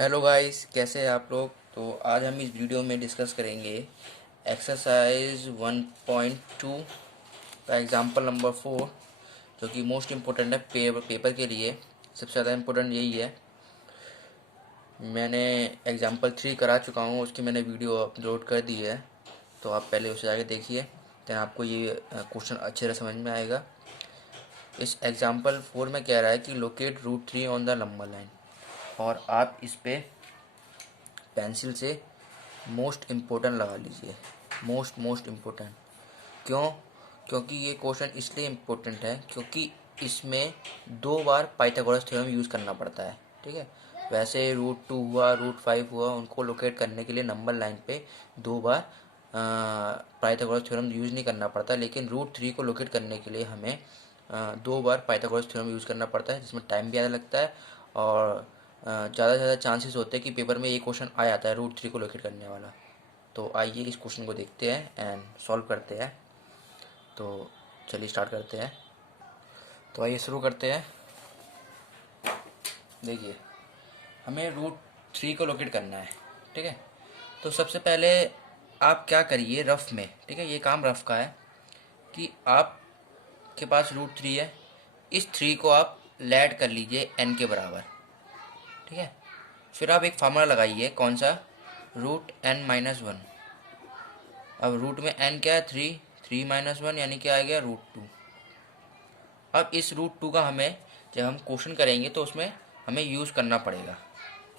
Hello guys, कैसे हैं आप लोग। तो आज हम इस वीडियो में डिस्कस करेंगे एक्सरसाइज 1.2 का एग्जांपल नंबर 4, जो कि मोस्ट इम्पोर्टेंट है पेपर के लिए। सबसे ज़्यादा इम्पोर्टेंट यही है। मैंने एग्जांपल 3 करा चुका हूँ, उसकी मैंने वीडियो अपलोड कर दी है, तो आप पहले उसे जाके देखिए, तो आपको ये क्वेश्चन अच्छे से समझ में आएगा। इस एग्जांपल 4 में कह रहा है कि locate root 3 on the number line, और आप इस पर पेंसिल से मोस्ट इम्पोर्टेंट लगा लीजिए। मोस्ट इम्पोर्टेंट क्यों? क्योंकि ये क्वेश्चन इसलिए इम्पोर्टेंट है क्योंकि इसमें 2 बार पाइथागोरस थ्योरम यूज़ करना पड़ता है। ठीक है, वैसे रूट 2 हुआ, रूट 5 हुआ, उनको लोकेट करने के लिए नंबर लाइन पे 2 बार पाइथागोरस थ्योरम यूज़ नहीं करना पड़ता, लेकिन रूट 3 को लोकेट करने के लिए हमें 2 बार पाइथागोरस थ्योरम यूज़ करना पड़ता है, जिसमें टाइम भी ज़्यादा लगता है और ज़्यादा से ज़्यादा चांसेस होते हैं कि पेपर में ये क्वेश्चन आ जाता है रूट 3 को लोकेट करने वाला। तो आइए इस क्वेश्चन को देखते हैं एंड सॉल्व करते हैं। तो चलिए स्टार्ट करते हैं। तो आइए शुरू करते हैं। देखिए, हमें रूट 3 को लोकेट करना है। ठीक है, तो सबसे पहले आप क्या करिए रफ में। ठीक है, ये काम रफ का है कि आपके पास रूट 3 है, इस 3 को आप लेट कर लीजिए n के बराबर। ठीक है, फिर आप एक फार्मूला लगाइए, कौन सा? Root n-1। अब रूट में n क्या है? 3 यानी क्या आ गया? रूट 2। अब इस रूट 2 का हमें जब हम क्वेश्चन करेंगे तो उसमें हमें यूज़ करना पड़ेगा।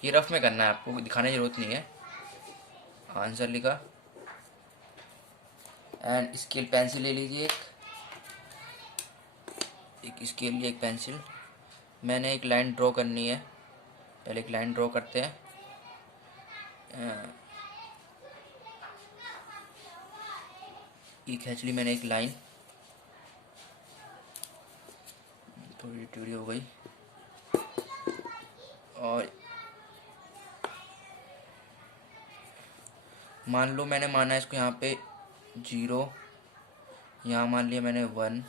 ये रफ में करना है, आपको दिखाने की ज़रूरत नहीं है। आंसर लिखा एंड स्केल पेंसिल ले लीजिए, एक स्केल लिए, एक पेंसिल। मैंने एक लाइन ड्रॉ करनी है, पहले एक लाइन ड्रॉ करते हैं। ये खींच ली मैंने एक लाइन, थोड़ी टेढ़ी हो गई। और मान लो मैंने माना इसको यहाँ पे 0, यहाँ मान लिया मैंने 1,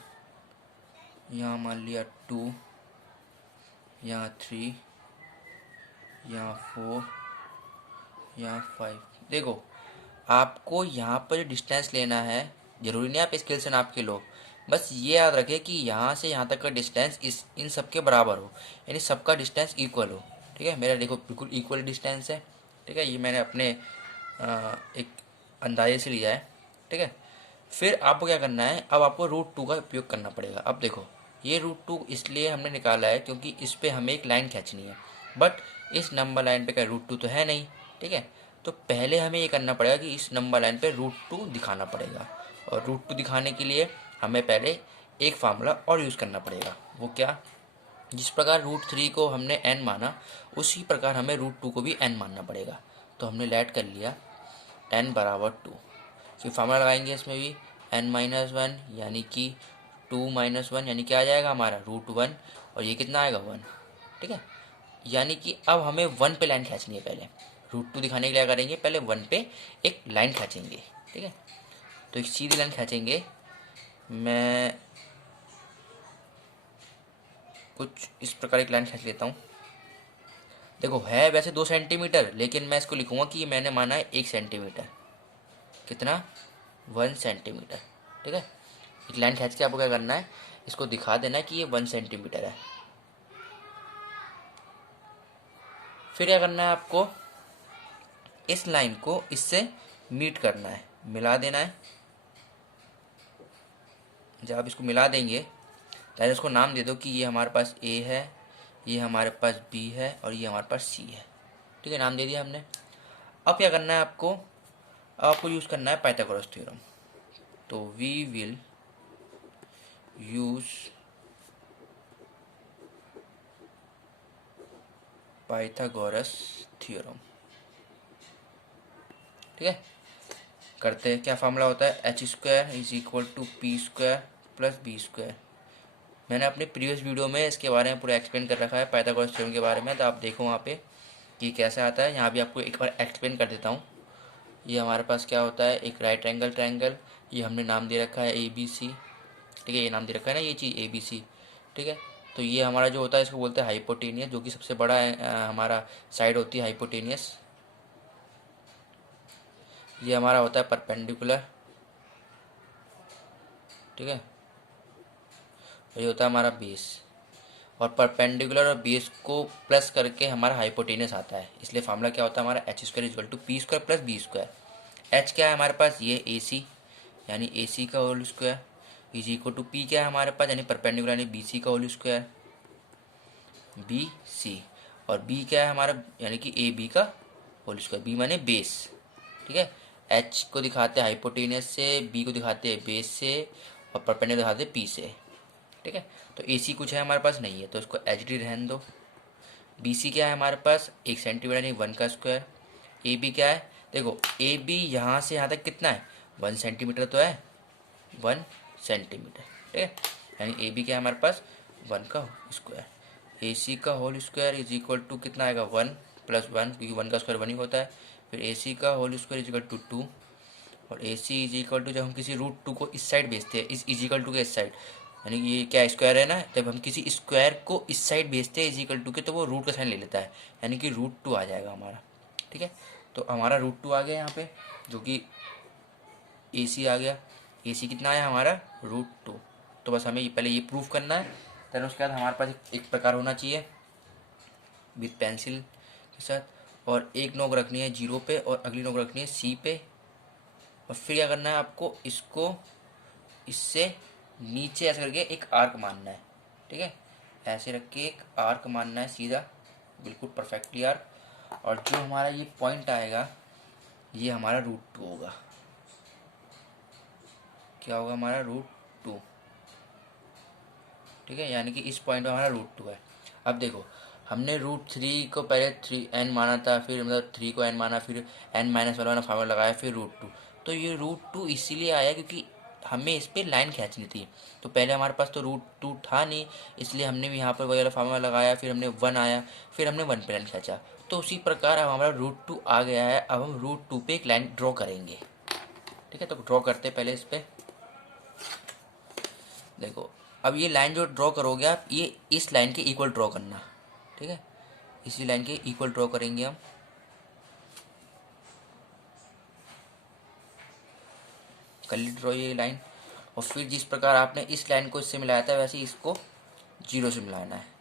यहाँ मान लिया 2, यहाँ 3, यहाँ 4, यहाँ 5। देखो, आपको यहाँ पर डिस्टेंस लेना है, ज़रूरी नहीं आप स्केल से नाप के लो। बस ये याद रखें कि यहाँ से यहाँ तक का डिस्टेंस इन सब के बराबर हो, यानी सबका डिस्टेंस इक्वल हो। ठीक है, मेरा देखो बिल्कुल इक्वल डिस्टेंस है। ठीक है, ये मैंने अपने एक अंदाजे से लिया है। ठीक है, फिर आपको क्या करना है, अब आपको रूट 2 का उपयोग करना पड़ेगा। अब देखो, ये रूट 2 इसलिए हमने निकाला है क्योंकि इस पर हमें एक लाइन खींचनी है, बट इस नंबर लाइन पे क्या रूट 2 तो है नहीं। ठीक है, तो पहले हमें ये करना पड़ेगा कि इस नंबर लाइन पे रूट 2 दिखाना पड़ेगा, और रूट 2 दिखाने के लिए हमें पहले एक फार्मूला और यूज़ करना पड़ेगा। वो क्या? जिस प्रकार रूट 3 को हमने n माना, उसी प्रकार हमें रूट 2 को भी n मानना पड़ेगा। तो हमने लेट कर लिया n बराबर 2। फिर फार्मूला लगाएंगे इसमें भी, n-1 यानी कि 2-1 यानी क्या आ जाएगा हमारा? रूट 1, और ये कितना आएगा? 1। ठीक है, यानी कि अब हमें 1 पे लाइन खींचनी है। पहले रूट 2 दिखाने के लिए क्या करेंगे? पहले 1 पे एक लाइन खींचेंगे। ठीक है, तो एक सीधी लाइन खींचेंगे। मैं कुछ इस प्रकार एक लाइन खींच लेता हूँ। देखो, है वैसे 2 सेंटीमीटर, लेकिन मैं इसको लिखूँगा कि मैंने माना है 1 सेंटीमीटर। कितना? 1 सेंटीमीटर। ठीक है, एक लाइन खींच के आपको क्या करना है, इसको दिखा देना है कि ये 1 सेंटीमीटर है। फिर क्या करना है आपको, इस लाइन को इससे मीट करना है, मिला देना है। जब आप इसको मिला देंगे, पहले उसको नाम दे दो कि ये हमारे पास ए है, ये हमारे पास बी है, और ये हमारे पास सी है। ठीक है, नाम दे दिया हमने। अब क्या करना है आपको, अब आपको यूज़ करना है पाइथागोरस थ्योरम। तो we will use Pythagoras theorem. ठीक है, करते हैं। क्या फार्मूला होता है? h² = p² + b²। मैंने अपने प्रीवियस वीडियो में इसके बारे में पूरा एक्सप्लेन कर रखा है, पाइथागोरस थ्योरम के बारे में, तो आप देखो वहाँ पे कि कैसे आता है। यहाँ भी आपको एक बार एक्सप्लेन कर देता हूँ। ये हमारे पास क्या होता है, एक राइट एंगल ट्रायंगल, ये हमने नाम दे रखा है ABC। ठीक है, ये नाम दे रखा है ना, ये चीज़ ABC। ठीक है, तो ये हमारा जो होता है इसको बोलते हैं हाइपोटेनियस, जो कि सबसे बड़ा हमारा साइड होती है हाइपोटेनियस। ये हमारा होता है परपेंडिकुलर, ठीक है। ये होता है हमारा बेस, और परपेंडिकुलर और बेस को प्लस करके हमारा हाइपोटेनियस आता है। इसलिए फार्मूला क्या होता है हमारा, H square equal to P square plus B square. H क्या है हमारे पास, ये ए सी, यानी ए सी का whole square, is equal to P क्या है हमारे पास, यानी परपेंडिकुलर यानी बी सी का होल स्क्वायर, बी सी। और बी क्या है हमारा, यानी कि ए बी का होल स्क्वायर, बी माने बेस, ठीक है। एच को दिखाते हैं हाइपोटेनियस से, बी को दिखाते हैं बेस से, और परपेंडिकुलर दिखाते हैं पी से, ठीक है। तो ए सी कुछ है हमारे पास नहीं है, तो इसको एच डी रहने दो। बी सी क्या है हमारे पास, 1 सेंटीमीटर यानी 1 का स्क्वायर। ए बी क्या है, देखो ए बी यहाँ से यहाँ तक कितना है, 1 सेंटीमीटर तो है, 1 सेंटीमीटर, ठीक है। यानी ए बी क्या है हमारे पास, 1 का स्क्वायर। ए सी का whole square is equal to कितना आएगा, 1 प्लस 1, क्योंकि 1 का स्क्वायर 1 ही होता है। फिर ए सी का whole square is equal to 2, और A C is equal to, जब हम किसी रूट 2 को इस साइड भेजते हैं, इस इज इक्वल टू के इस साइड, यानी कि ये क्या स्क्वायर है ना, जब हम किसी स्क्वायर को इस साइड भेजते हैं इज इक्वल टू के, तो वो रूट का साइन ले लेता है, यानी कि रूट 2 आ जाएगा हमारा, ठीक है। तो हमारा रूट 2 आ गया यहाँ पे, जो कि ए सी आ गया। ए सी कितना आया हमारा, रूट 2। तो बस हमें पहले ये प्रूफ करना है, देन उसके बाद हमारे पास एक प्रकार होना चाहिए विथ पेंसिल के साथ, और एक नोक रखनी है 0 पे और अगली नोक रखनी है सी पे, और फिर क्या करना है आपको, इसको इससे नीचे ऐसे करके एक आर्क मानना है, ठीक है। ऐसे रख के एक आर्क मानना है सीधा, बिल्कुल परफेक्टली आर्क, और जो हमारा ये पॉइंट आएगा ये हमारा रूट 2 होगा। क्या होगा हमारा, रूट 2, ठीक है। यानी कि इस पॉइंट पे हमारा रूट 2 है। अब देखो हमने रूट 3 को पहले 3n माना था, फिर मतलब 3 को n माना, फिर n-1 फार्मूला लगाया, फिर रूट 2। तो ये रूट 2 इसीलिए आया क्योंकि हमें इस पर लाइन खींचनी थी। तो पहले हमारे पास तो रूट 2 था नहीं, इसलिए हमने भी यहाँ पर वही वाला फार्मूला लगाया, फिर हमने 1 आया, फिर हमने 1 पे लाइन खींचा। तो उसी प्रकार अब हमारा रूट 2 आ गया है। अब हम रूट 2 पे एक लाइन ड्रॉ करेंगे, ठीक है। तो ड्रॉ करते पहले इस पर, देखो अब ये लाइन जो ड्रॉ करोगे आप, ये इस लाइन के इक्वल ड्रॉ करना, ठीक है। इसी लाइन के इक्वल ड्रॉ करेंगे हम, कर ली ड्रॉ ये लाइन। और फिर जिस प्रकार आपने इस लाइन को इससे मिलाया था, वैसे इसको 0 से मिलाना है।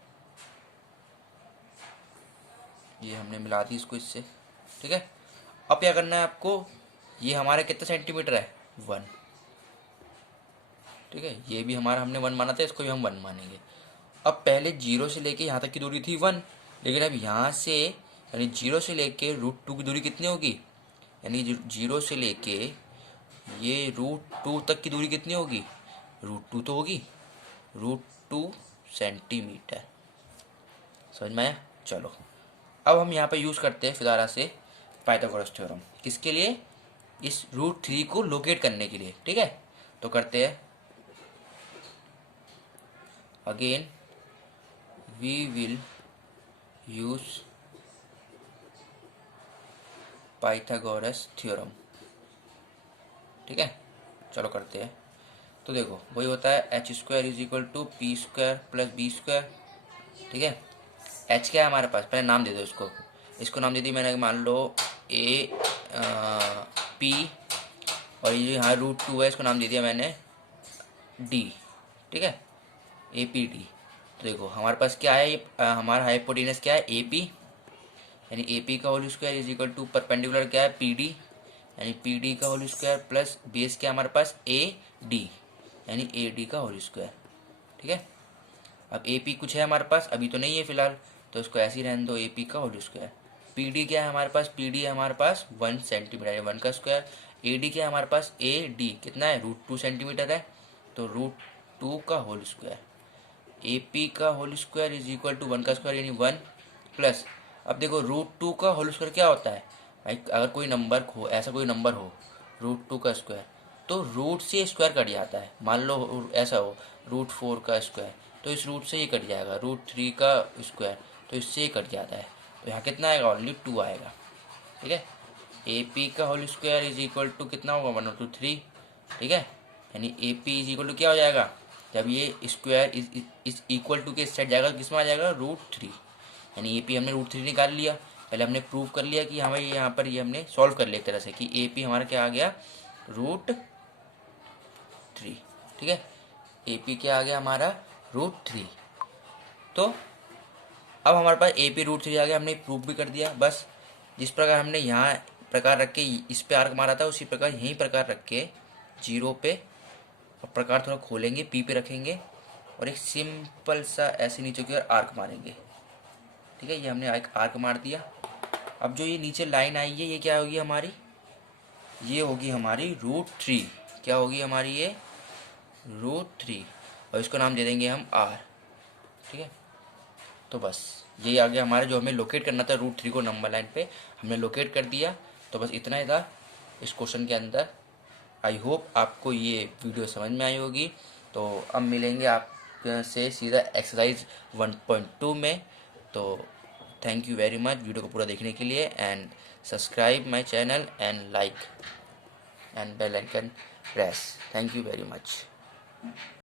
ये हमने मिला दी इसको इससे, ठीक है। अब क्या करना है आपको, ये हमारा कितना सेंटीमीटर है, 1, ठीक है। ये भी हमारा हमने 1 माना था, इसको भी हम 1 मानेंगे। अब पहले 0 से लेके यहाँ तक की दूरी थी 1, लेकिन अब यहाँ से यानी 0 से लेके रूट 2 की दूरी कितनी होगी, यानी 0 से लेके ये रूट 2 तक की दूरी कितनी होगी, रूट 2 तो होगी, रूट 2 सेंटीमीटर। समझ में आया। चलो अब हम यहाँ पे यूज़ करते हैं फिदारा से पाइथागोरस थ्योरम, किसके लिए, इस रूट 3 को लोकेट करने के लिए, ठीक है। तो करते हैं, again we will use Pythagoras theorem, ठीक है। चलो करते हैं। तो देखो वही होता है H square is equal to P square plus B square, ठीक है। एच क्या है हमारे पास, पहले नाम दे दो इसको, इसको नाम दे दी मैंने, मान लो ए पी, और ये यहाँ रूट 2 है, इसको नाम दे दिया मैंने डी, ठीक है, ए पी डी। तो देखो हमारे पास क्या है, ये हमारा हाइपोटेनस क्या है, ए पी, यानी ए पी का whole square is equal to perpendicular क्या है, पी डी, यानी पी डी का होल स्क्वायर प्लस बेस क्या हमारे पास, ए डी, यानी ए डी का होल स्क्वायर, ठीक है। अब ए पी कुछ है हमारे पास, अभी तो नहीं है फिलहाल, तो इसको ऐसे ही रहने दो, ए पी का होल स्क्वायर। पी डी क्या है हमारे पास, पी डी है हमारे पास 1 सेंटीमीटर, 1 का स्क्वायर। ए डी क्या है हमारे पास, ए डी कितना है, रूट 2 सेंटीमीटर है, तो रूट 2 का होल स्क्वायर। ए पी का whole square is equal to 1 का स्क्वायर यानी 1 प्लस, अब देखो रूट 2 का होल स्क्वायर क्या होता है भाई, अगर कोई नंबर हो, ऐसा कोई नंबर हो रूट 2 का स्क्वायर, तो रूट से स्क्वायर कट जाता है। मान लो ऐसा हो रूट 4 का स्क्वायर, तो इस रूट से ही कट जाएगा, रूट 3 का स्क्वायर तो इससे ही कट जाता है, तो यहाँ कितना आएगा, ओनली 2 आएगा, ठीक है। ए पी का whole square is equal to कितना होगा, 1/3, ठीक है। यानी A P is equal to क्या हो जाएगा, जब ये स्क्वायर इज इक्वल टू के सेट जाएगा तो किस में आ जाएगा, √3। यानी AP हमने √3 निकाल लिया। पहले हमने प्रूव कर लिया कि हमें यहाँ पर ये हमने सॉल्व कर लिया एक तरह से कि AP हमारा क्या आ गया, √3। ठीक है, AP क्या आ गया हमारा, √3। तो अब हमारे पास AP √3 आ गया, हमने प्रूव भी कर दिया। बस जिस प्रकार हमने यहाँ प्रकार रख के इस पे आर्क मारा था, उसी प्रकार यहीं प्रकार रख के 0 पे और प्रकार थोड़ा खोलेंगे, P पे रखेंगे और एक सिंपल सा ऐसे नीचे की ओर आर्क मारेंगे। ठीक है, ये हमने एक आर्क मार दिया। अब जो ये नीचे लाइन आई है ये क्या होगी हमारी, ये होगी हमारी √3। क्या होगी हमारी ये, √3, और इसको नाम दे देंगे हम R। ठीक है, तो बस यही आ गया हमारा, जो हमें लोकेट करना था √3 को नंबर लाइन पे, हमने लोकेट कर दिया। तो बस इतना ही था इस क्वेश्चन के अंदर। आई होप आपको ये वीडियो समझ में आई होगी। तो अब मिलेंगे आप से सीधा एक्सरसाइज 1.2 में। तो thank you very much video को पूरा देखने के लिए, and subscribe my channel and like and bell icon press. Thank you very much.